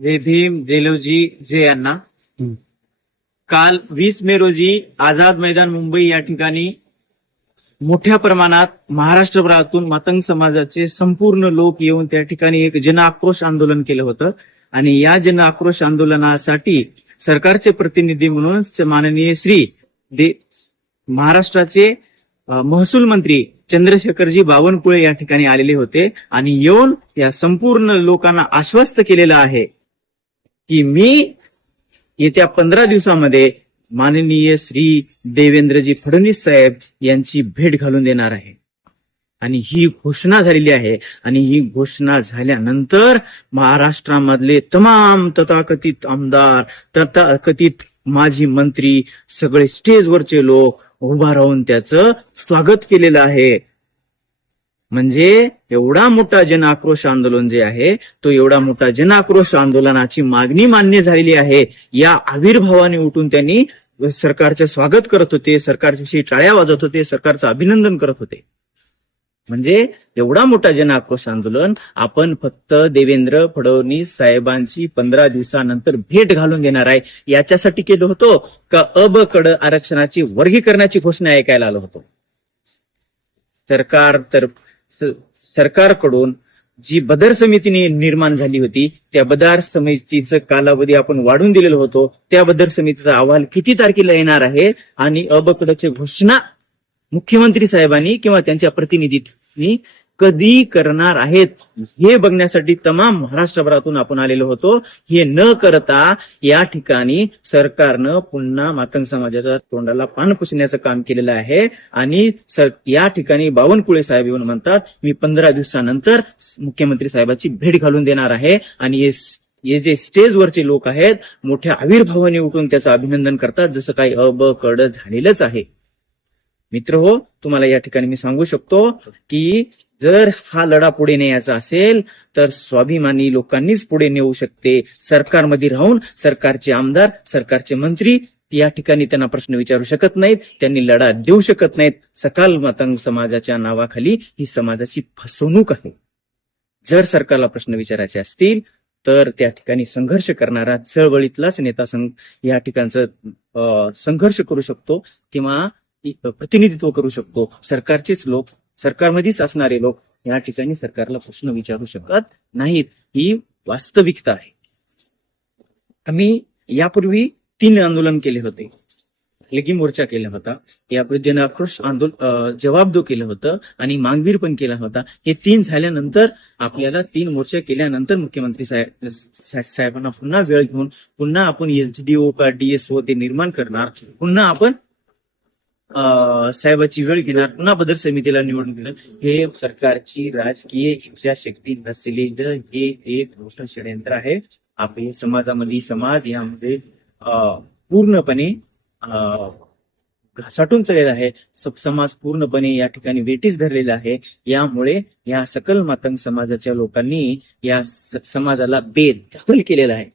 जय भीम जेलोजी अण्णा. हम्म. काल वीस मे रोजी आझाद मैदान मुंबई या ठिकाणी मोठ्या प्रमाणात महाराष्ट्रभरातून मातंग समाजाचे संपूर्ण लोक येऊन त्या ठिकाणी एक जन आक्रोश आंदोलन केलं होतं. आणि या जन आक्रोश आंदोलनासाठी सरकारचे प्रतिनिधी म्हणून माननीय श्री दे महाराष्ट्राचे महसूल मंत्री चंद्रशेखरजी बावनकुळे या ठिकाणी आलेले होते. आणि येऊन या संपूर्ण लोकांना आश्वस्त केलेलं आहे. की मी येत्या पंधरा दिवसामध्ये माननीय श्री देवेंद्रजी फडणवीस साहेब यांची भेट घालून देणार आहे. आणि ही घोषणा झालेली आहे. आणि ही घोषणा झाल्यानंतर महाराष्ट्रामधले तमाम तथाकथित आमदार तथाकथित माजी मंत्री सगळे स्टेजवरचे लोक उभा राहून त्याचं स्वागत केलेलं आहे. म्हणजे एवढा मोठा जन आक्रोश आंदोलन जे आहे तो एवढा मोठा जन आक्रोश आंदोलनाची मागणी मान्य झालेली आहे. या आविर्भावाने उठून त्यांनी सरकारचं स्वागत करत होते सरकारच्याशी टाळ्या वाजवत होते सरकारचं अभिनंदन करत होते. म्हणजे एवढा मोठा जन आक्रोश आंदोलन आपण फक्त देवेंद्र फडणवीस साहेबांची पंधरा दिवसानंतर भेट घालून देणार आहे. याच्यासाठी केलं होतो का अब कड आरक्षणाची वर्गीकरणाची घोषणा ऐकायला आलो होतो. सरकार तर सरकारकडून जी बदर समितीने निर्माण झाली होती त्या बदार समितीचं कालावधी आपण वाढून दिलेलो होतो त्या बदर समितीचा अहवाल किती तारखेला येणार आहे आणि अबकडची घोषणा मुख्यमंत्री साहेबांनी किंवा त्यांच्या प्रतिनिधींनी कधी करणार आहेत? हे बघण्यासाठी तमाम महाराष्ट्रभरातून आपण आलेलो होतो. हे न करता या ठिकाणी सरकारनं पुन्हा मातंग समाजाच्या तोंडाला पान पुसण्याचं काम केलेलं आहे. आणि सर या ठिकाणी बावनकुळे साहेब येऊन म्हणतात मी पंधरा दिवसानंतर मुख्यमंत्री साहेबाची भेट घालून देणार आहे. आणि हे हे जे स्टेजवरचे लोक आहेत मोठ्या आविर्भावाने उठून त्याचं अभिनंदन करतात. जसं काही अब कड झालेलंच आहे. मित्र हो तुम्हाला या ठिकाणी मी सांगू शकतो की जर हा लढा पुढे न्यायचा असेल तर स्वाभिमानी लोकांनीच पुढे नेऊ शकते. सरकारमध्ये राहून सरकारचे आमदार सरकारचे मंत्री या ठिकाणी त्यांना प्रश्न विचारू शकत नाहीत त्यांनी लढा देऊ शकत नाहीत. सकाल मतंग समाजाच्या नावाखाली ही समाजाची फसवणूक आहे. जर सरकारला प्रश्न विचारायचे असतील तर त्या ठिकाणी संघर्ष करणारा चळवळीतलाच नेता संघ या ठिकाणचं संघर्ष करू शकतो किंवा प्रतिनिधित्व करू शकतो. सरकारचेच लोक सरकारमध्येच असणारे लोक या ठिकाणी सरकारला प्रश्न विचारू शकत नाहीत. ही वास्तविकता आहे. आम्ही यापूर्वी तीन आंदोलन केले होते. लेगी मोर्चा केला होता. यापूर्वी जन आक्रोश आंदोलन जवाब दो केलं होतं आणि मागवीर पण केला होता. हे तीन झाल्यानंतर आपल्याला तीन मोर्चे केल्यानंतर मुख्यमंत्री साहेब साहेबांना पुन्हा वेळ घेऊन पुन्हा आपण एसडीओ का डीएसओ ते निर्माण करणार. पुन्हा आपण साहेबाची वेळ घेणार पुन्हा बदल समितीला निवडून दिलं हे सरकारची राजकीय इच्छाशक्ती नसलेलं हे एक मोठं षडयंत्र आहे. आपले समाजामध्ये समाज यामध्ये पूर्णपणे घासाटून चाललेला आहे. समाज पूर्णपणे या ठिकाणी वेटीस धरलेला आहे. यामुळे या सकल मातंग समाजाच्या लोकांनी या समाजाला बेदखल केलेला आहे.